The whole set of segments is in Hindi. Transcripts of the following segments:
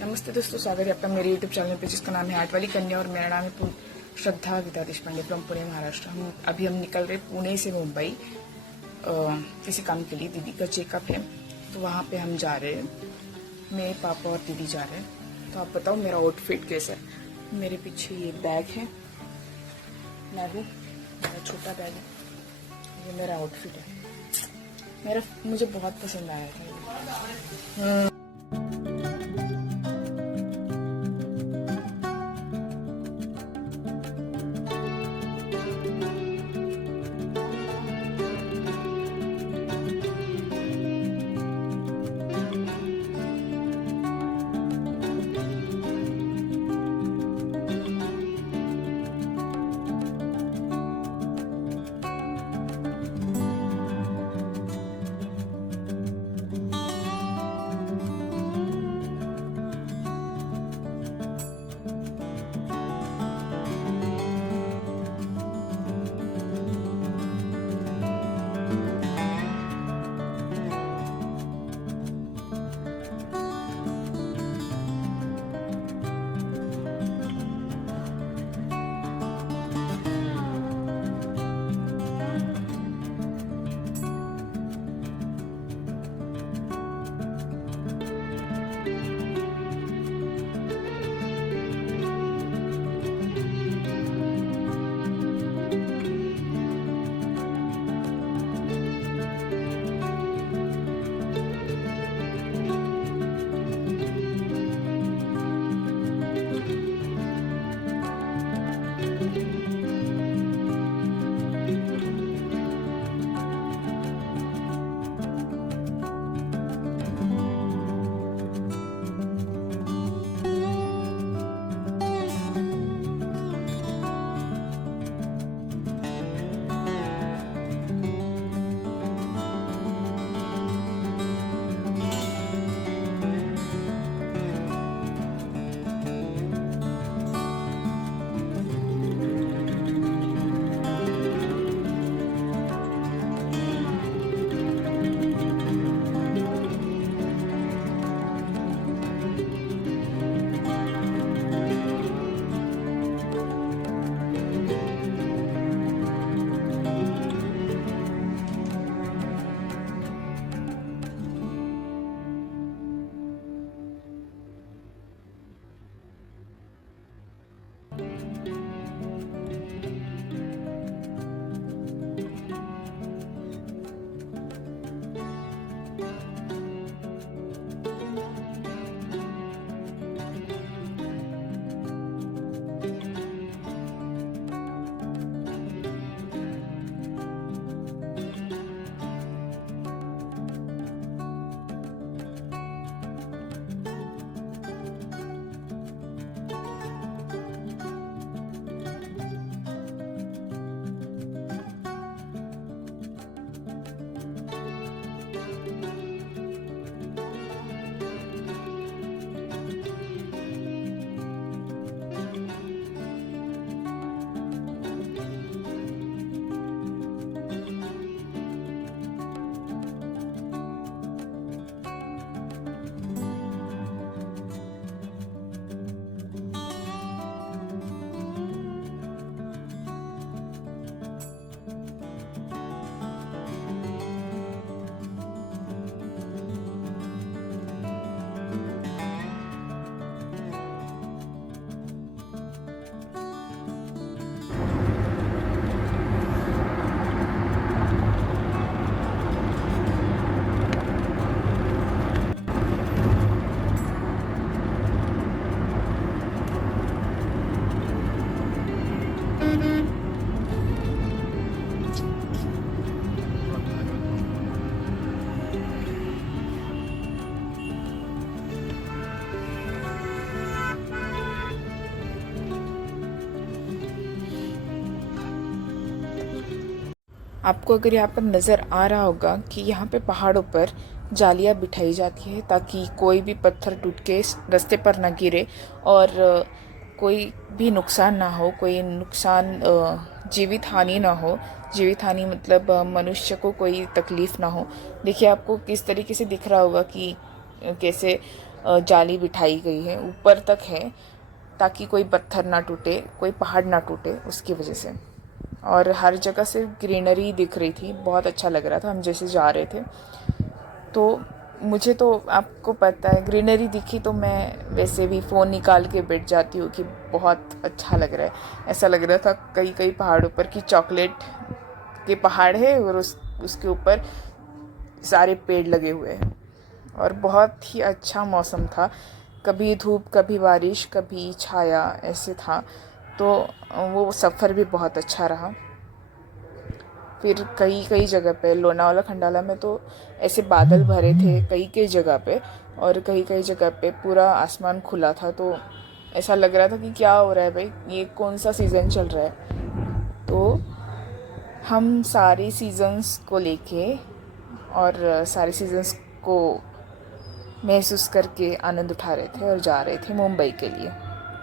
नमस्ते दोस्तों, स्वागत है आपका मेरे यूट्यूब चैनल पे जिसका नाम है आर्ट वाली कन्या और मेरा नाम है श्रद्धा गीता देशपांडे फ्रॉम पुणे महाराष्ट्र। हम निकल रहे पुणे से मुंबई किसी काम के लिए। दीदी का चेकअप है तो वहाँ पे हम जा रहे हैं। मैं, पापा और दीदी जा रहे हैं। तो आप बताओ मेरा आउटफिट कैसा है। मेरे पीछे ये बैग है, मैं हूँ, मेरा छोटा बैग है। ये मेरा आउटफिट है, मुझे बहुत पसंद आया था। आपको अगर यहाँ पर नज़र आ रहा होगा कि यहाँ पे पहाड़ों पर जालियाँ बिठाई जाती है ताकि कोई भी पत्थर टूट के रास्ते पर ना गिरे और कोई भी नुकसान ना हो, कोई नुकसान जीवित हानि ना हो। जीवित हानि मतलब मनुष्य को कोई तकलीफ़ ना हो। देखिए आपको किस तरीके से दिख रहा होगा कि कैसे जाली बिठाई गई है, ऊपर तक है, ताकि कोई पत्थर ना टूटे, कोई पहाड़ ना टूटे उसकी वजह से। और हर जगह से ग्रीनरी दिख रही थी, बहुत अच्छा लग रहा था हम जैसे जा रहे थे। तो मुझे तो आपको पता है ग्रीनरी दिखी तो मैं वैसे भी फ़ोन निकाल के बैठ जाती हूँ कि बहुत अच्छा लग रहा है। ऐसा लग रहा था कई कई पहाड़ों पर कि चॉकलेट के पहाड़ है और उसके ऊपर सारे पेड़ लगे हुए हैं, और बहुत ही अच्छा मौसम था। कभी धूप, कभी बारिश, कभी छाया, ऐसे था। तो वो सफ़र भी बहुत अच्छा रहा। फिर कई कई जगह पे लोनावाला खंडाला में तो ऐसे बादल भरे थे कई कई जगह पे, और कई कई जगह पे पूरा आसमान खुला था। तो ऐसा लग रहा था कि क्या हो रहा है भाई, ये कौन सा सीज़न चल रहा है। तो हम सारे सीज़न्स को लेके और सारे सीज़न्स को महसूस करके आनंद उठा रहे थे और जा रहे थे मुंबई के लिए।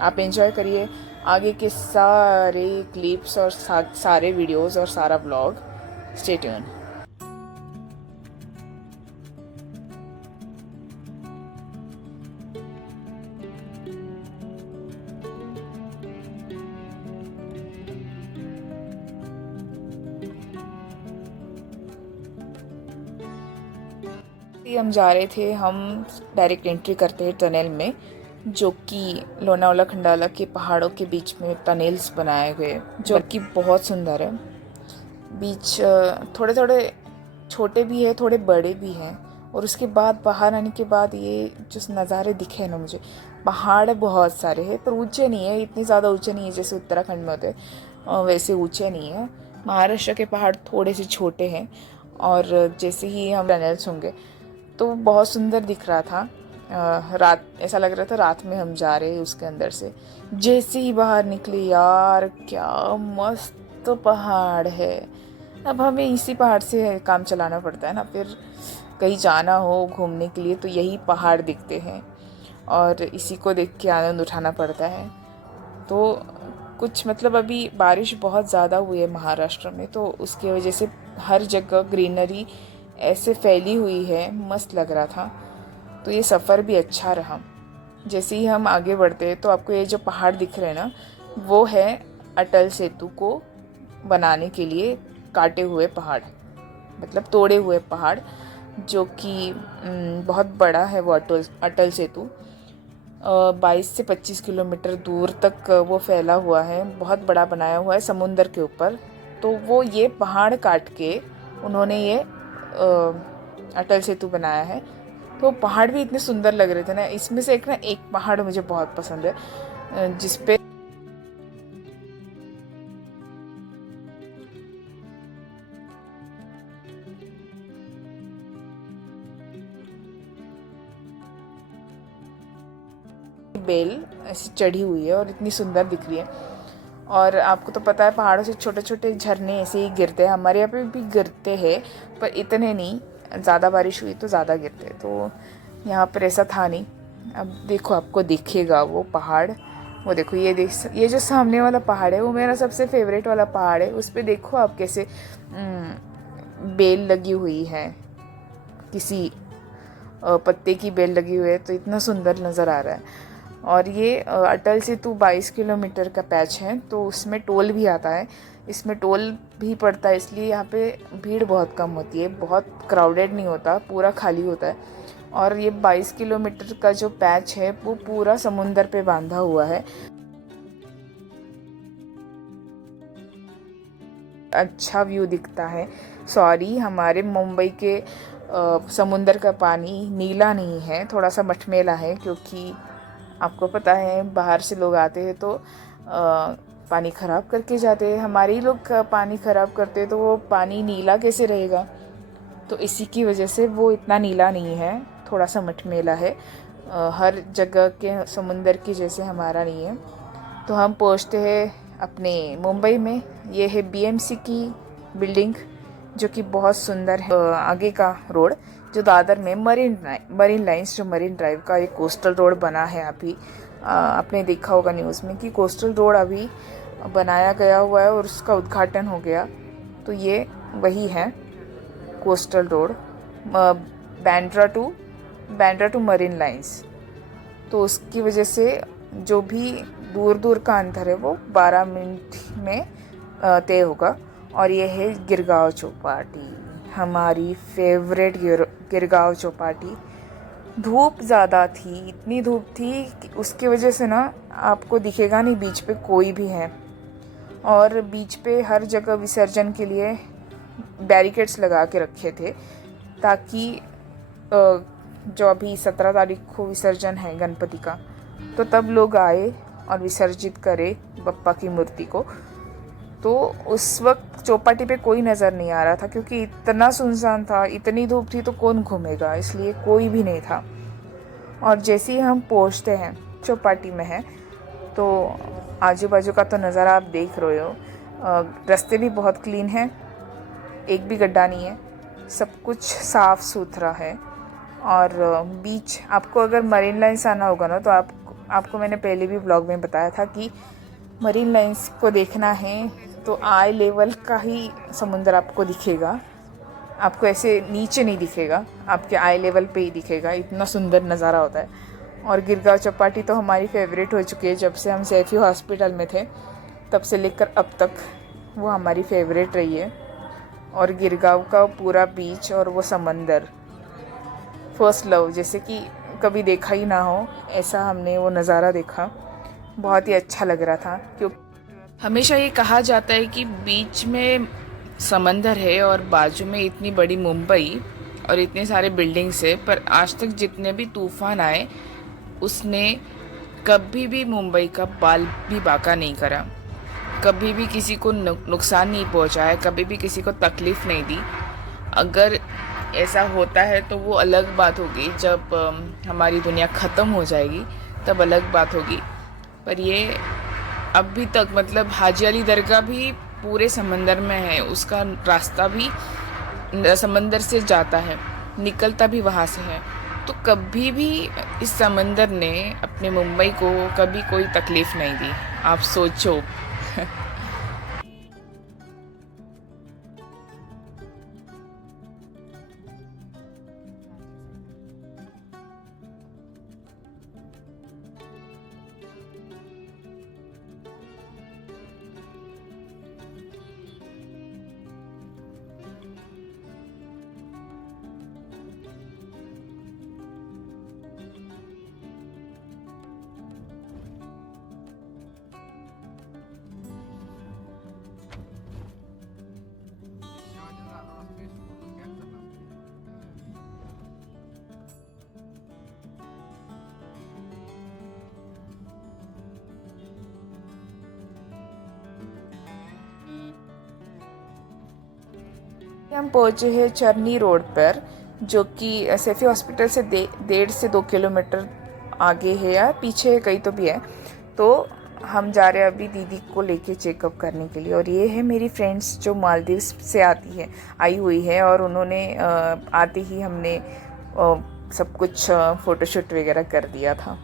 आप एंजॉय करिए आगे के सारे क्लिप्स और सारे वीडियोस और सारा व्लॉग। Stay tune. हम जा रहे थे, हम डायरेक्ट एंट्री करते हैं टनल में, जो कि लोनावाला खंडाला के पहाड़ों के बीच में टनल्स बनाए हुए, जो कि बहुत सुंदर है। बीच थोड़े थोड़े छोटे भी है, थोड़े बड़े भी हैं। और उसके बाद बाहर आने के बाद ये जो नज़ारे दिखे ना मुझे, पहाड़ बहुत सारे हैं पर ऊंचे नहीं है, इतने ज़्यादा ऊंचे नहीं है जैसे उत्तराखंड में होते हैं वैसे ऊंचे नहीं है। महाराष्ट्र के पहाड़ थोड़े से छोटे हैं, और जैसे ही हम टनल्स होंगे तो बहुत सुंदर दिख रहा था। रात, ऐसा लग रहा था रात में हम जा रहे हैं उसके अंदर से। जैसे ही बाहर निकले, यार क्या मस्त पहाड़ है। अब हमें इसी पहाड़ से काम चलाना पड़ता है ना, फिर कहीं जाना हो घूमने के लिए तो यही पहाड़ दिखते हैं और इसी को देख के आनंद उठाना पड़ता है। तो कुछ मतलब अभी बारिश बहुत ज़्यादा हुई है महाराष्ट्र में, तो उसकी वजह से हर जगह ग्रीनरी ऐसे फैली हुई है, मस्त लग रहा था। तो ये सफ़र भी अच्छा रहा। जैसे ही हम आगे बढ़ते हैं तो आपको ये जो पहाड़ दिख रहे हैं ना, वो है अटल सेतु को बनाने के लिए काटे हुए पहाड़, मतलब तोड़े हुए पहाड़, जो कि बहुत बड़ा है वो अटल सेतु। 22 से 25 किलोमीटर दूर तक वो फैला हुआ है, बहुत बड़ा बनाया हुआ है समुंदर के ऊपर। तो वो ये पहाड़ काट के उन्होंने ये अटल सेतु बनाया है। तो पहाड़ भी इतने सुंदर लग रहे थे ना। इसमें से एक पहाड़ मुझे बहुत पसंद है, जिसपे बेल ऐसी चढ़ी हुई है और इतनी सुंदर दिख रही है। और आपको तो पता है पहाड़ों से छोटे छोटे झरने ऐसे ही गिरते हैं, हमारे यहाँ पे भी गिरते हैं पर इतने नहीं, ज़्यादा बारिश हुई तो ज़्यादा गिरते हैं। तो यहाँ पर ऐसा था नहीं। अब देखो, आपको दिखेगा वो पहाड़, वो देखो, ये जो सामने वाला पहाड़ है वो मेरा सबसे फेवरेट वाला पहाड़ है। उस पर देखो आप कैसे बेल लगी हुई है, किसी पत्ते की बेल लगी हुई है, तो इतना सुंदर नज़र आ रहा है। और ये अटल सेतु 22 किलोमीटर का पैच है, तो उसमें टोल भी आता है। इसमें टोल भी पड़ता है, इसलिए यहाँ पे भीड़ बहुत कम होती है, बहुत क्राउडेड नहीं होता, पूरा खाली होता है। और ये 22 किलोमीटर का जो पैच है वो पूरा समुंदर पे बांधा हुआ है। अच्छा व्यू दिखता है। सॉरी, हमारे मुंबई के समुंदर का पानी नीला नहीं है, थोड़ा सा मटमैला है, क्योंकि आपको पता है बाहर से लोग आते हैं तो पानी ख़राब करके जाते हैं। हमारे ही लोग पानी ख़राब करते हैं, तो वो पानी नीला कैसे रहेगा। तो इसी की वजह से वो इतना नीला नहीं है, थोड़ा सा मटमैला है। हर जगह के समुंदर की जैसे हमारा नहीं है। तो हम पहुँचते हैं अपने मुंबई में। ये है बीएमसी की बिल्डिंग, जो कि बहुत सुंदर है। आगे का रोड जो दादर में मरीन लाइंस, जो मरीन ड्राइव का एक कोस्टल रोड बना है अभी, आपने देखा होगा न्यूज़ में कि कोस्टल रोड अभी बनाया गया हुआ है और उसका उद्घाटन हो गया। तो ये वही है coastal road, Bandra to Marine Lines. तो उसकी वजह से जो भी दूर दूर का अंतर है वो 12 मिनट में तय होगा। और ये है गिरगांव चौपाटी, हमारी फेवरेट गिरगांव चौपाटी। धूप ज़्यादा थी, इतनी धूप थी कि उसकी वजह से ना आपको दिखेगा नहीं बीच पे कोई भी है। और बीच पे हर जगह विसर्जन के लिए बैरिकेड्स लगा के रखे थे, ताकि जो अभी 17 तारीख को विसर्जन है गणपति का, तो तब लोग आए और विसर्जित करे बप्पा की मूर्ति को। तो उस वक्त चौपाटी पे कोई नज़र नहीं आ रहा था, क्योंकि इतना सुनसान था, इतनी धूप थी, तो कौन घूमेगा, इसलिए कोई भी नहीं था। और जैसे ही हम पहुँचते हैं चौपाटी में है, तो आजू बाजू का तो नज़ारा आप देख रहे हो। रास्ते भी बहुत क्लीन है, एक भी गड्ढा नहीं है, सब कुछ साफ़ सुथरा है। और बीच, आपको अगर मरीन लाइन्स आना होगा ना, तो आपको मैंने पहले भी ब्लॉग में बताया था कि मरीन लाइन्स को देखना है तो आई लेवल का ही समुंदर आपको दिखेगा, आपको ऐसे नीचे नहीं दिखेगा, आपके आई लेवल पे ही दिखेगा, इतना सुंदर नज़ारा होता है। और गिरगांव चौपाटी तो हमारी फेवरेट हो चुकी है, जब से हम सैफी हॉस्पिटल में थे तब से लेकर अब तक वो हमारी फेवरेट रही है। और गिरगांव का पूरा बीच और वो समंदर, फर्स्ट लव जैसे कि कभी देखा ही ना हो, ऐसा हमने वो नज़ारा देखा, बहुत ही अच्छा लग रहा था। क्योंकि हमेशा ये कहा जाता है कि बीच में समंदर है और बाजू में इतनी बड़ी मुंबई और इतने सारे बिल्डिंग्स है, पर आज तक जितने भी तूफान आए उसने कभी भी मुंबई का बाल भी बांका नहीं करा, कभी भी किसी को नुकसान नहीं पहुंचाया, कभी भी किसी को तकलीफ़ नहीं दी। अगर ऐसा होता है तो वो अलग बात होगी, जब हमारी दुनिया ख़त्म हो जाएगी तब अलग बात होगी। पर ये अभी तक, मतलब हाजी अली दरगाह भी पूरे समंदर में है, उसका रास्ता भी समंदर से जाता है, निकलता भी वहाँ से है। तो कभी भी इस समंदर ने अपने मुंबई को कभी कोई तकलीफ़ नहीं दी, आप सोचो। हम पहुँचे हैं चरनी रोड पर, जो कि सैफी हॉस्पिटल से 1.5 से 2 किलोमीटर आगे है या पीछे है, कहीं तो भी है। तो हम जा रहे हैं अभी दीदी को लेके चेकअप करने के लिए। और ये है मेरी फ्रेंड्स जो मालदीव से आई हुई है, और उन्होंने आते ही हमने सब कुछ फ़ोटोशूट वगैरह कर दिया था।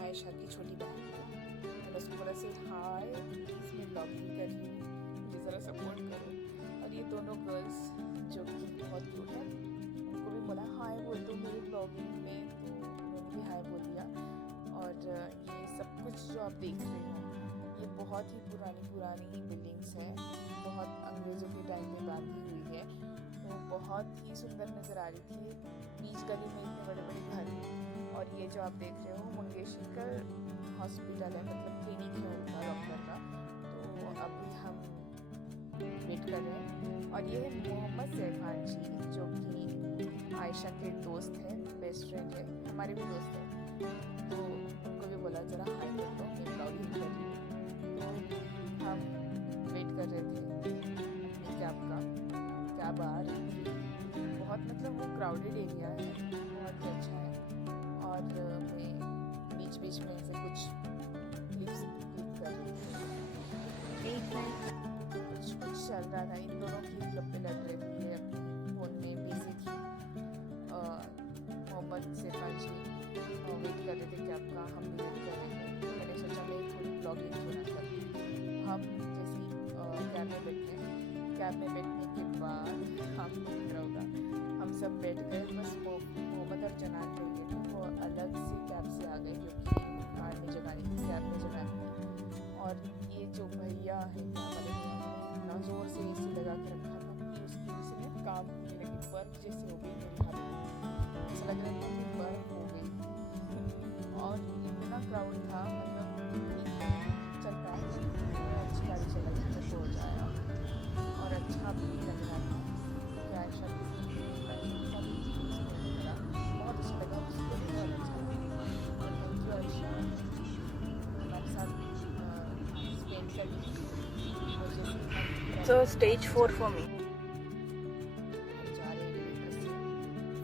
आयशा की छोटी बहन है, मैंने उसको बोला से हाय इसमें ब्लॉगिंग कर रही हूँ, मुझे ज़रा सपोर्ट करो। और ये दोनों गर्ल्स जो कि बहुत क्यूट है, उनको भी बोला हाय बोल दो मेरी ब्लॉगिंग में, तो उन्होंने भी हाय बोल दिया। और ये सब कुछ जो आप देख रहे हो ये बहुत ही पुरानी बिल्डिंग्स हैं, बहुत अंग्रेज़ों के टाइम में बांधी हुई है, तो बहुत ही सुंदर नज़र आ रही थी। बीच गली में इतने बड़े बड़े घर हैं। और ये जो आप देख रहे हो मंगेशकर हॉस्पिटल है, मतलब क्लिनिक है उनका, डॉक्टर का। तो अभी हम वेट कर रहे हैं। और ये है मोहम्मद सैफान जी, जो कि आयशा के दोस्त हैं, बेस्ट फ्रेंड है, हमारे भी दोस्त हैं। तो उनको भी बोला ज़रा हाय कर दो, मैं ब्लॉगिंग कर रही हूँ। तो हम वेट कर रहे थे अपनी कैब आ रही थी। बहुत, मतलब वो क्राउडेड एरिया है, बहुत ही अच्छा है। और मैं बीच में से कुछ क्लिप्स क्लिक कर रही थी, कुछ चल रहा था, इन दोनों की गप्पे लग रही थी, ये अपने फ़ोन में बिजी थी। मोहम्मद सैफान जी वेट कर कैब में बैठने के बाद आपको दिख रहा होगा हम सब बैठ गए, बस मोहम्मद और जनान रह गए थे, वो अलग से कैब से आ गए क्योंकि कार में जगह नहीं थी, कैब में जगह नहीं थी। और ये जो भैया है हमारे इतना ज़ोर से एसी लगा के रखा था कि उसकी वजह से ना काम होने लगी, बर्फ जैसे हो गई मेरे हाथ में, ऐसा लग रहा था कि बर्फ हो गई। और इतना क्राउड था, मतलब चलता है अच्छी गाड़ी चला के हो जाएगा और अच्छा भी लग रहा था कि आयशा बहुत अच्छा लगा, उसको भी बहुत अच्छा लगा। और थैंक यू आयशा हमारे साथ स्पेंड करने और जैसे So stage 4 for me. हम जा रहे हैं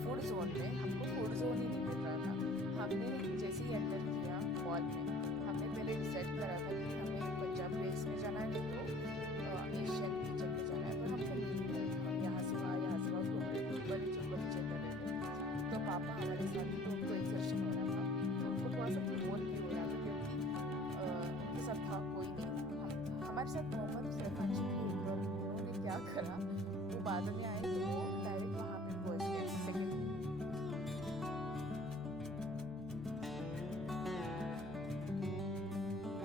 फूड जोन में, हमको फूड जोन ही नहीं मिल रहा था। हमने जैसे ही एंटर किया मॉल में, हमने पहले डिसाइड करा था कि हमें पंजाब प्लेस में जाना है तो एशियन किचन में जाना है, पर हमको नहीं मिला। हम यहाँ से वहाँ घूम रहे थे, ऊपर नीचे कर रहे थे। तो पापा हमारे साथ थे, तो उनको एक्सर्शन हो रहा था, उनको थोड़ा सा बोर भी हो रहा था क्योंकि उनके साथ था कोई नहीं। हमारे साथ मोहम्मद सरफान जी थे, और उन्होंने क्या करा, वो बाद में आए तो वो डायरेक्ट वहाँ पे पहुँच गए सेकेंड।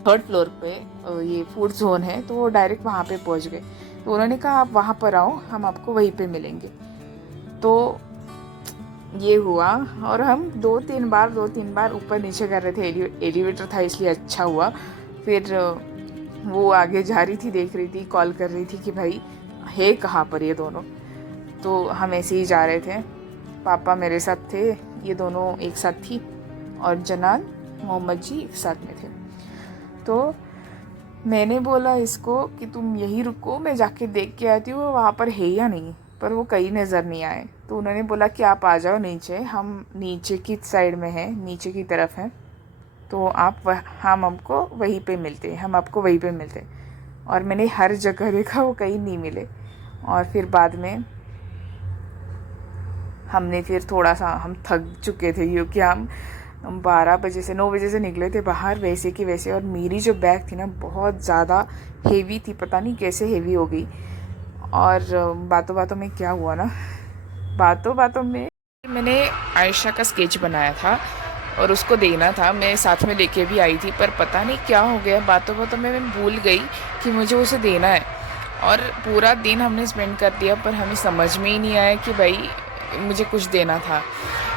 थर्ड फ्लोर पे ये फूड जोन है, तो वो डायरेक्ट वहाँ पे पहुँच गए। तो उन्होंने कहा आप वहाँ पर आओ, हम आपको वहीं पे मिलेंगे। तो ये हुआ और हम दो तीन बार ऊपर नीचे कर रहे थे, एलिवेटर था इसलिए अच्छा हुआ। फिर वो आगे जा रही थी, देख रही थी, कॉल कर रही थी कि भाई है कहाँ पर ये दोनों। तो हम ऐसे ही जा रहे थे, पापा मेरे साथ थे, ये दोनों एक साथ थी, और जनान मोहम्मद जी एक साथ में थे। तो मैंने बोला इसको कि तुम यहीं रुको, मैं जाके देख के आती हूँ वहाँ पर है या नहीं, पर वो कहीं नज़र नहीं आए। तो उन्होंने बोला कि आप आ जाओ नीचे, हम नीचे की साइड में हैं, नीचे की तरफ हैं, तो हम आपको वहीं पे मिलते हैं, हम आपको वहीं पे मिलते हैं। और मैंने हर जगह देखा, वो कहीं नहीं मिले। और फिर बाद में हमने फिर थोड़ा सा हम थक चुके थे क्योंकि हम 9 बजे से निकले थे बाहर वैसे की वैसे। और मेरी जो बैग थी ना बहुत ज़्यादा हेवी थी, पता नहीं कैसे हेवी हो गई। और बातों में क्या हुआ ना, बातों में मैंने आयशा का स्केच बनाया था और उसको देना था, मैं साथ में लेके भी आई थी, पर पता नहीं क्या हो गया, बातों में मैं भूल गई कि मुझे उसे देना है। और पूरा दिन हमने स्पेंड कर दिया, पर हमें समझ में ही नहीं आया कि भाई मुझे कुछ देना था।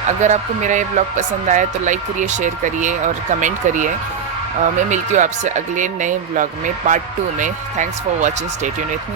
अगर आपको मेरा ये ब्लॉग पसंद आए तो लाइक करिए, शेयर करिए और कमेंट करिए। मैं मिलती हूँ आपसे अगले नए ब्लॉग में, पार्ट 2 में। Thanks for watching, stay tuned with me.